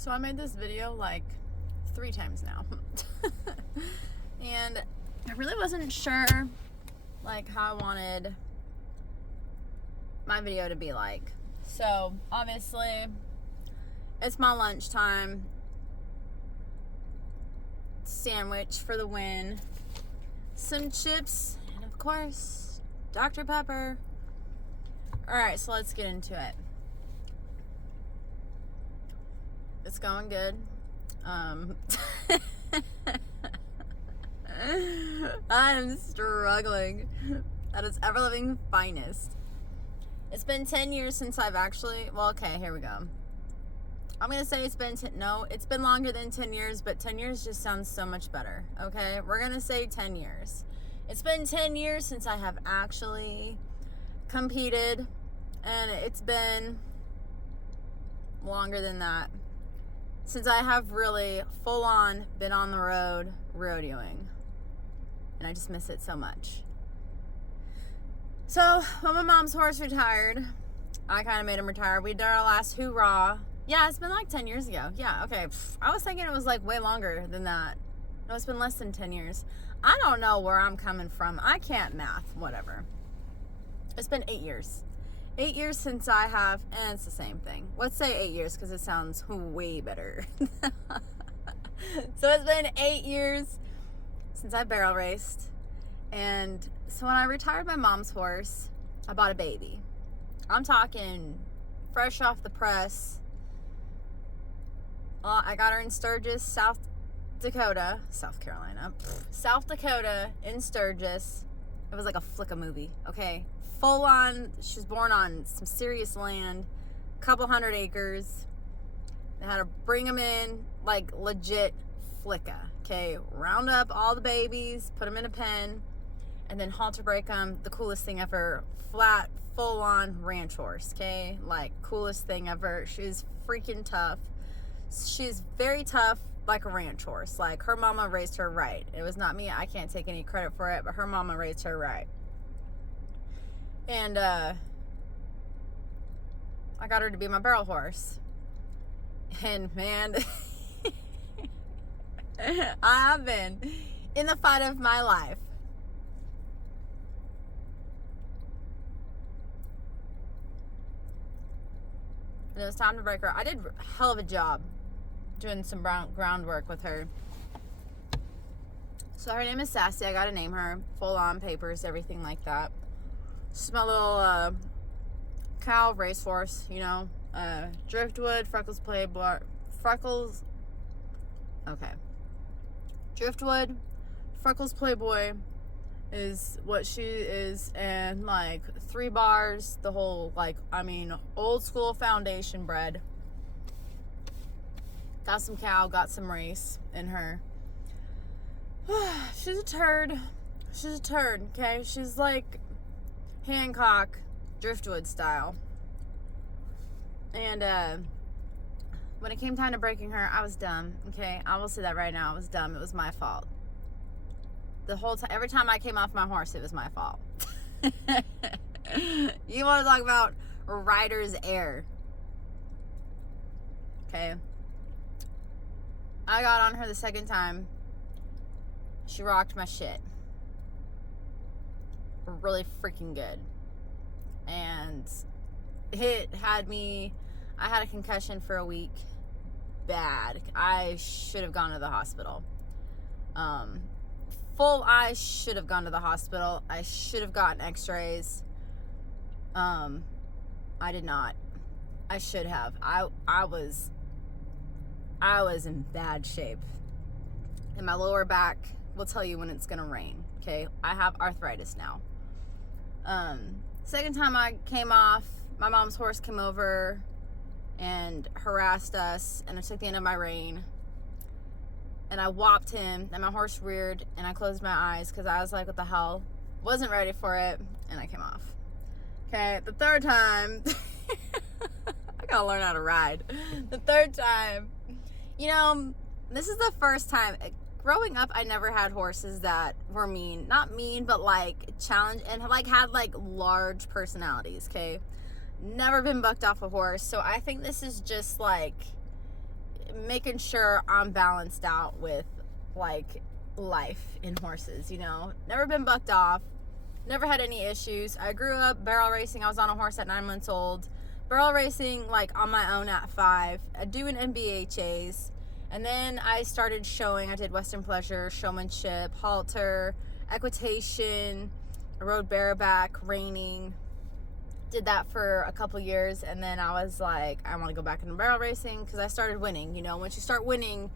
So I made this video like 3 times now. And I really wasn't sure like how I wanted my video to be like. So obviously it's my lunchtime. Sandwich for the win. Some chips and of course Dr. Pepper. Alright, so let's get into it. It's going good. I am struggling at its ever-living finest. It's been 10 years since I've actually... Well, okay, here we go. I'm going to say it's been... No, it's been longer than 10 years, but 10 years just sounds so much better, okay? We're going to say 10 years. It's been 10 years since I have actually competed, and it's been longer than that since I have really full-on been on the road rodeoing. And I just miss it so much. So, when my mom's horse retired, I kind of made him retire. We did our last hoorah. Yeah, it's been like 10 years ago. Yeah, okay. I was thinking it was like way longer than that. No, it's been less than 10 years. I don't know where I'm coming from. I can't math. Whatever. It's been 8 years. 8 years since I have, and it's the same thing. Let's say 8 years because it sounds way better. So it's been 8 years since I barrel raced. And so when I retired my mom's horse, I bought a baby. I'm talking fresh off the press. I got her in Sturgis, South Dakota in Sturgis. It was like a flick of movie, okay? Full on, she was born on some serious land, couple 100 acres. They had to bring them in like legit flicka, okay? Round up all the babies, put them in a pen, and then halter break them. The coolest thing ever. Flat, full on ranch horse, okay? Like, coolest thing ever. She's freaking tough. She's very tough, like a ranch horse. Like, her mama raised her right. It was not me. I can't take any credit for it, but her mama raised her right. And I got her to be my barrel horse. And man, I've been in the fight of my life. And it was time to break her. I did a hell of a job doing some groundwork with her. So her name is Sassy. I gotta name her. Full on papers, everything like that. She's my little cow racehorse, you know. Driftwood, Driftwood, Freckles Playboy is what she is, and like 3 bars, the whole, like, I mean, old school foundation bred. Got some cow, got some race in her. She's a turd, okay? She's like Hancock, Driftwood style. And when it came time to breaking her, I was dumb, okay? I will say that right now. I was dumb. It was my fault. The whole time, every time I came off my horse, it was my fault. You want to talk about rider's error? Okay. I got on her the second time. She rocked my shit. Really freaking good. And it had me... I had a concussion for a week. Bad. I should have gone to the hospital. I should have gone to the hospital. I should have gotten x-rays. I did not. I should have. I was in bad shape. And my lower back will tell you when it's gonna rain. Okay? I have arthritis now. Second time I came off, my mom's horse came over and harassed us, and I took the end of my rein and I whopped him, and my horse reared, and I closed my eyes because I was like, what the hell? Wasn't ready for it, and I came off. Okay, the third time I gotta learn how to ride. The third time, you know, this is the first time. Growing up, I never had horses that were mean. Not mean, but like challenge, and like had like large personalities, okay? Never been bucked off a horse. So I think this is just like making sure I'm balanced out with like life in horses, you know. Never been bucked off, never had any issues. I grew up barrel racing. I was on a horse at 9 months old, barrel racing like on my own at 5, doing NBHAs, and then I started showing. I did Western Pleasure, showmanship, halter, equitation. I rode bareback, reining. Did that for a couple years, and then I was like, I want to go back into barrel racing because I started winning. You know, once you start winning,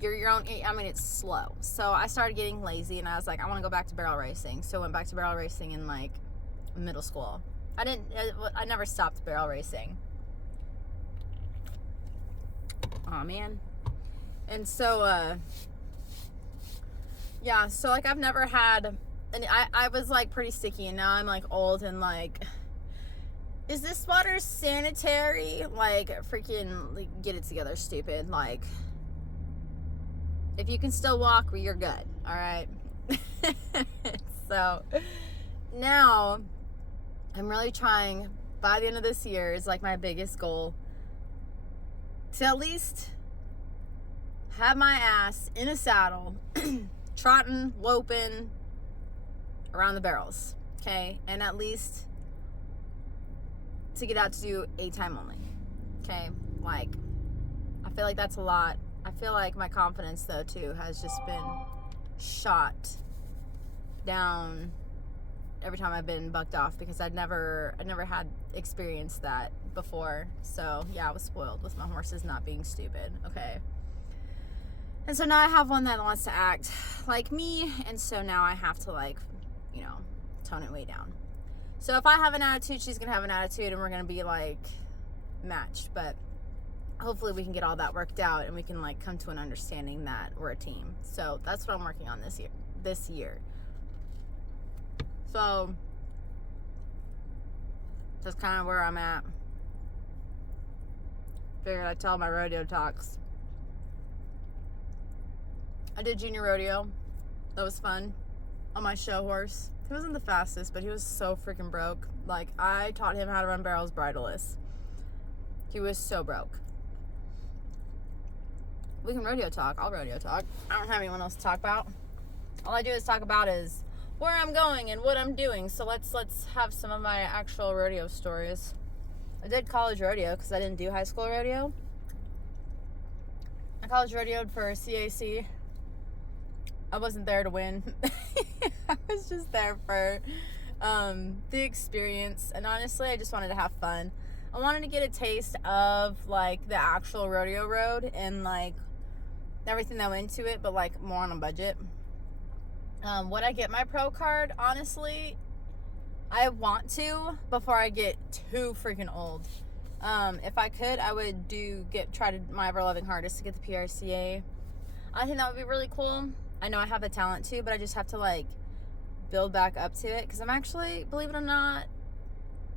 you're your own. I mean, it's slow. So I started getting lazy, and I was like, I want to go back to barrel racing. So I went back to barrel racing in like middle school. I never stopped barrel racing. Oh man. And so yeah, so like I've never had, and I was like pretty sticky, and now I'm like old and like, is this water sanitary? Like, freaking, like, get it together, stupid. Like, if you can still walk, well, you're good, all right? So, now, I'm really trying, by the end of this year, is like my biggest goal, to at least have my ass in a saddle, trotting, loping around the barrels, okay? And at least to get out to do a time only, okay? Like, I feel like that's a lot. I feel like my confidence, though, too, has just been shot down every time I've been bucked off, because I never had experienced that before. So yeah, I was spoiled with my horses not being stupid, okay? And so now I have one that wants to act like me, and so now I have to, like, you know, tone it way down. So if I have an attitude, she's going to have an attitude, and we're going to be, like, matched. But hopefully we can get all that worked out, and we can, like, come to an understanding that we're a team. So that's what I'm working on this year. So that's kind of where I'm at. Figured I'd tell my rodeo talks. I did junior rodeo. That was fun. On my show horse. He wasn't the fastest, but he was so freaking broke. Like, I taught him how to run barrels bridleless. He was so broke. We can rodeo talk. I'll rodeo talk. I don't have anyone else to talk about. All I do is talk about is where I'm going and what I'm doing. So let's have some of my actual rodeo stories. I did college rodeo because I didn't do high school rodeo. I college rodeoed for CAC. I wasn't there to win. I was just there for the experience, and honestly, I just wanted to have fun. I wanted to get a taste of, like, the actual rodeo road and, like, everything that went into it, but, like, more on a budget. Would I get my pro card? Honestly, I want to before I get too freaking old. If I could, I would try to my ever-loving hardest to get the PRCA. I think that would be really cool. I know I have the talent to, but I just have to, like, build back up to it, because I'm actually, believe it or not,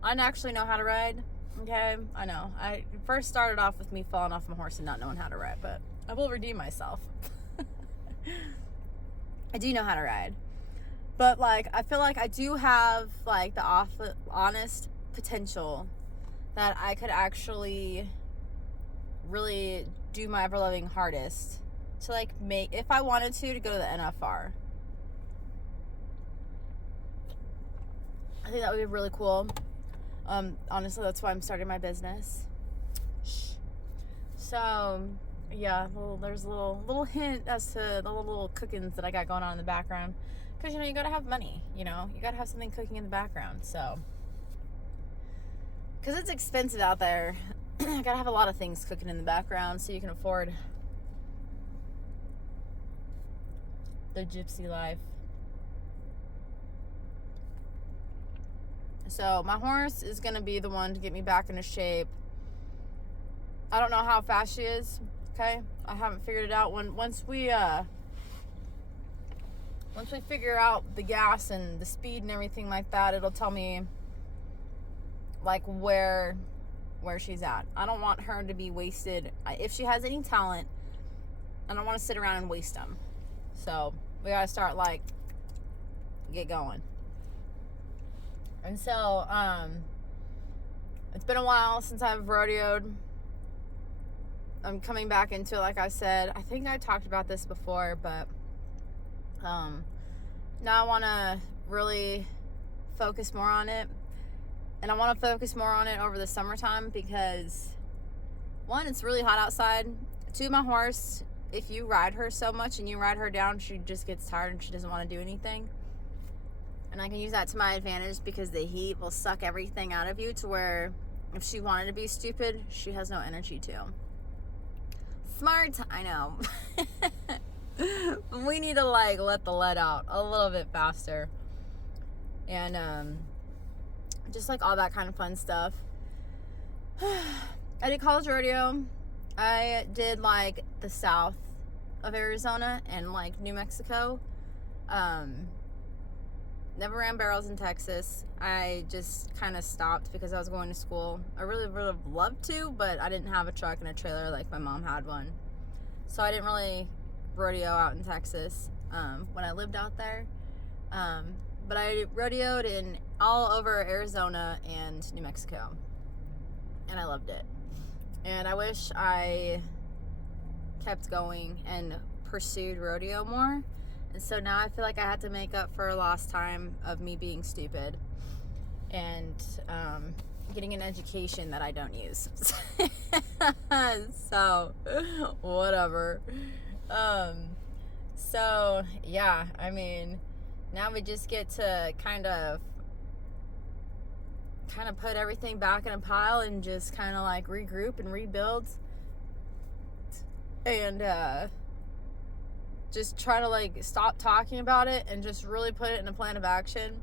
I actually know how to ride. Okay, I know. I first started off with me falling off my horse and not knowing how to ride, but I will redeem myself. I do know how to ride, but, like, I feel like I do have, like, the honest potential that I could actually really do my ever-loving hardest to, like, make, if I wanted to go to the NFR. I think that would be really cool. Honestly, that's why I'm starting my business. So, yeah, there's a little hint as to the little cookings that I got going on in the background. Because, you know, you gotta have money, you know? You gotta have something cooking in the background, so. Because it's expensive out there. You gotta have a lot of things cooking in the background so you can afford the gypsy life. So my horse is gonna be the one to get me back into shape. I don't know how fast she is. Okay, I haven't figured it out. Once we figure out the gas and the speed and everything like that, it'll tell me, like, where she's at. I don't want her to be wasted. If she has any talent, I don't want to sit around and waste them. So we gotta start, like, get going. And so, it's been a while since I've rodeoed. I'm coming back into it, like I said. I think I talked about this before, but now I want to really focus more on it. And I want to focus more on it over the summertime because, one, it's really hot outside. Two, my horse, if you ride her so much and you ride her down, she just gets tired and she doesn't want to do anything. And I can use that to my advantage because the heat will suck everything out of you to where if she wanted to be stupid, she has no energy to. Smart, I know. We need to like let the lead out a little bit faster. And just like all that kind of fun stuff. I did college rodeo. I did like the south of Arizona and like New Mexico. Never ran barrels in Texas. I just kind of stopped because I was going to school. I really would have loved to, but I didn't have a truck and a trailer like my mom had one. So I didn't really rodeo out in Texas when I lived out there. But I rodeoed in all over Arizona and New Mexico. And I loved it. And I wish I kept going and pursued rodeo more. And so now I feel like I had to make up for lost time of me being stupid and getting an education that I don't use. So, whatever. So, yeah, I mean, now we just get to kind of put everything back in a pile and just kind of like regroup and rebuild and just try to like stop talking about it and just really put it in a plan of action,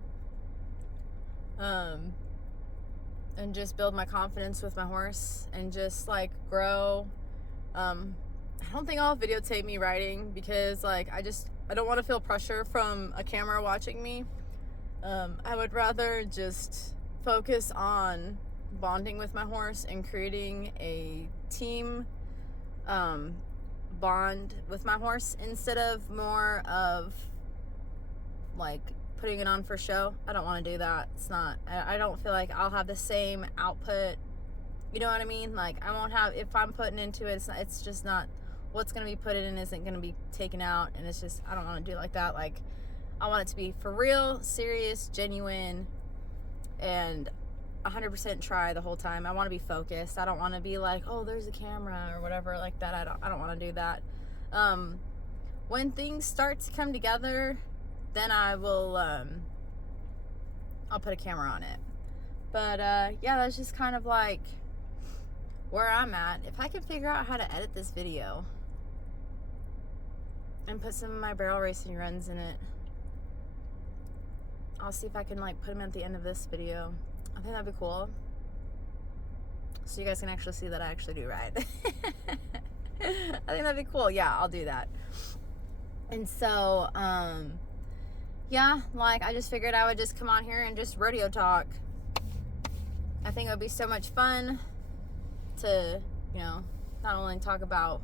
and just build my confidence with my horse and just like grow. I don't think I'll videotape me riding because like I don't want to feel pressure from a camera watching me. I would rather just focus on bonding with my horse and creating a team bond with my horse instead of more of like putting it on for show. I don't want to do that. It's not, I don't feel like I'll have the same output, you know what I mean? Like I won't have, if I'm putting into it, it's just not, what's going to be put in isn't going to be taken out, and it's just, I don't want to do it like that. Like I want it to be for real, serious, genuine, and 100% try the whole time. I want to be focused. I don't want to be like, oh, there's a camera or whatever like that. I don't want to do that. When things start to come together, then I will I'll put a camera on it. But yeah, that's just kind of like where I'm at. If I could figure out how to edit this video and put some of my barrel racing runs in it, I'll see if I can like put them at the end of this video. I think that'd be cool. So you guys can actually see that I actually do ride. I think that'd be cool. Yeah, I'll do that. And so, yeah, like I just figured I would just come on here and just rodeo talk. I think it would be so much fun to, you know, not only talk about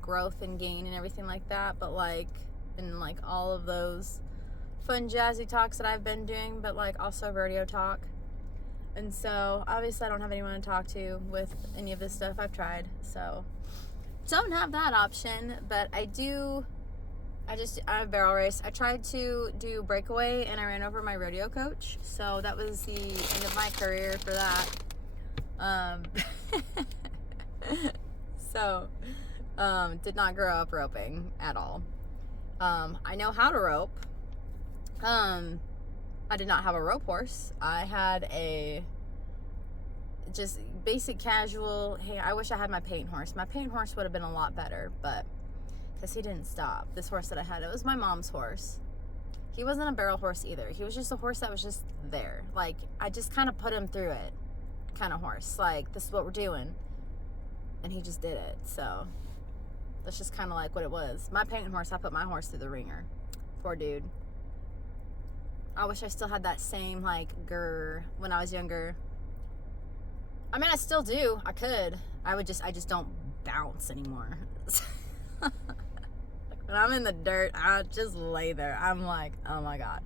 growth and gain and everything like that, but like, and like all of those fun jazzy talks that I've been doing, but like also rodeo talk. And so obviously I don't have anyone to talk to with any of this stuff. I've tried, so don't have that option. But I barrel race. I tried to do breakaway and I ran over my rodeo coach, so that was the end of my career for that. So did not grow up roping at all. I know how to rope. I did not have a rope horse. I had a just basic casual, hey, I wish I had my paint horse. My paint horse would have been a lot better, but because he didn't stop. This horse that I had, it was my mom's horse. He wasn't a barrel horse either. He was just a horse that was just there. Like, I just kind of put him through it kind of horse. Like, this is what we're doing. And he just did it. So that's just kind of like what it was. My paint horse, I put my horse through the ringer. Poor dude. I wish I still had that same like grr when I was younger. I mean, I still do. I could. I just don't bounce anymore. Like when I'm in the dirt, I just lay there. I'm like, oh my God.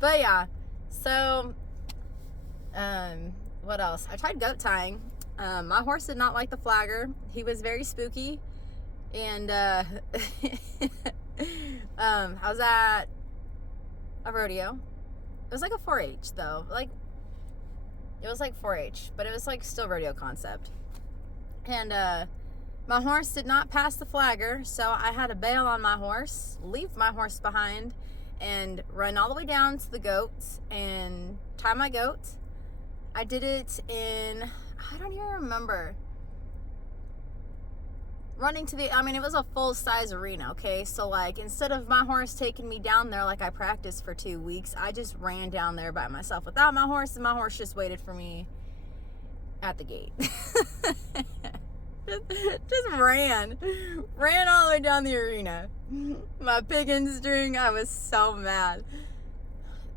But yeah, so what else? I tried goat tying. My horse did not like the flagger. He was very spooky. And I was at a rodeo. It was like a 4-H though. Like, it was like 4-H, but it was like still rodeo concept. And my horse did not pass the flagger, so I had to bail on my horse, leave my horse behind, and run all the way down to the goats and tie my goat. I did it in, I don't even remember. Running to the, I mean, it was a full-size arena, okay? So, like, instead of my horse taking me down there like I practiced for 2 weeks, I just ran down there by myself without my horse, and my horse just waited for me at the gate. just ran all the way down the arena. My picking string, I was so mad.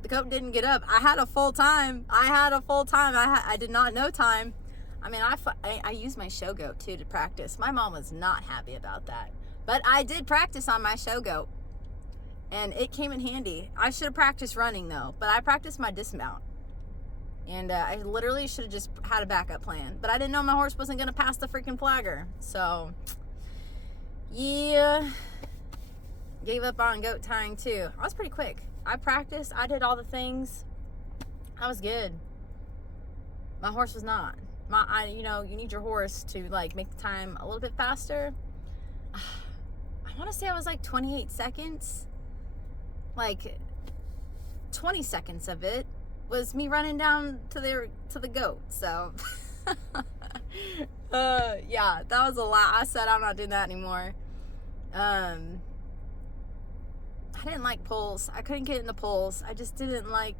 The goat didn't get up. I had a full time. I did not know time. I mean, I used my show goat too to practice. My mom was not happy about that, but I did practice on my show goat, and it came in handy. I should have practiced running though, but I practiced my dismount, and I literally should have just had a backup plan. But I didn't know my horse wasn't gonna pass the freaking flagger, so yeah, gave up on goat tying too. I was pretty quick. I practiced. I did all the things. I was good. My horse was not. You know, you need your horse to like make the time a little bit faster. I want to say I was like 28 seconds. Like 20 seconds of it was me running down to the goat. So yeah, that was a lot. I said I'm not doing that anymore. I didn't like pulls. I couldn't get into pulls. I didn't like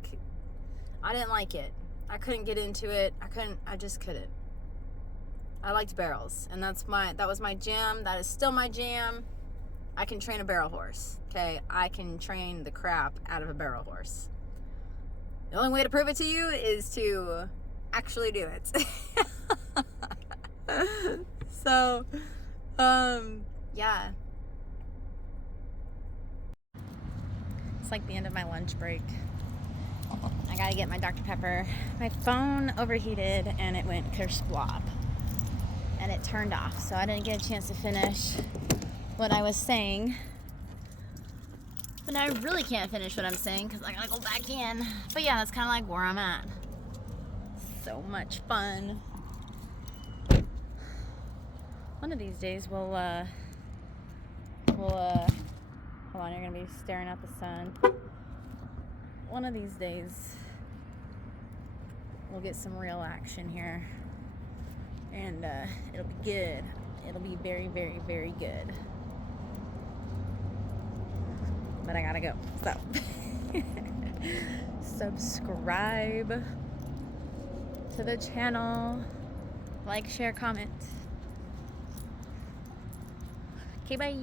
it. I couldn't get into it. I just couldn't. I liked barrels, and that was my jam. That is still my jam. I can train a barrel horse, okay? I can train the crap out of a barrel horse. The only way to prove it to you is to actually do it. So, yeah. It's like the end of my lunch break. I gotta get my Dr. Pepper. My phone overheated and it went kersplob. And it turned off, so I didn't get a chance to finish what I was saying. But I really can't finish what I'm saying because I gotta go back in. But yeah, that's kind of like where I'm at. So much fun. One of these days we'll hold on, you're gonna be staring at the sun. One of these days we'll get some real action here, and it'll be good. It'll be very, very, very good. But I gotta go. So subscribe to the channel, like, share, comment. Okay, bye.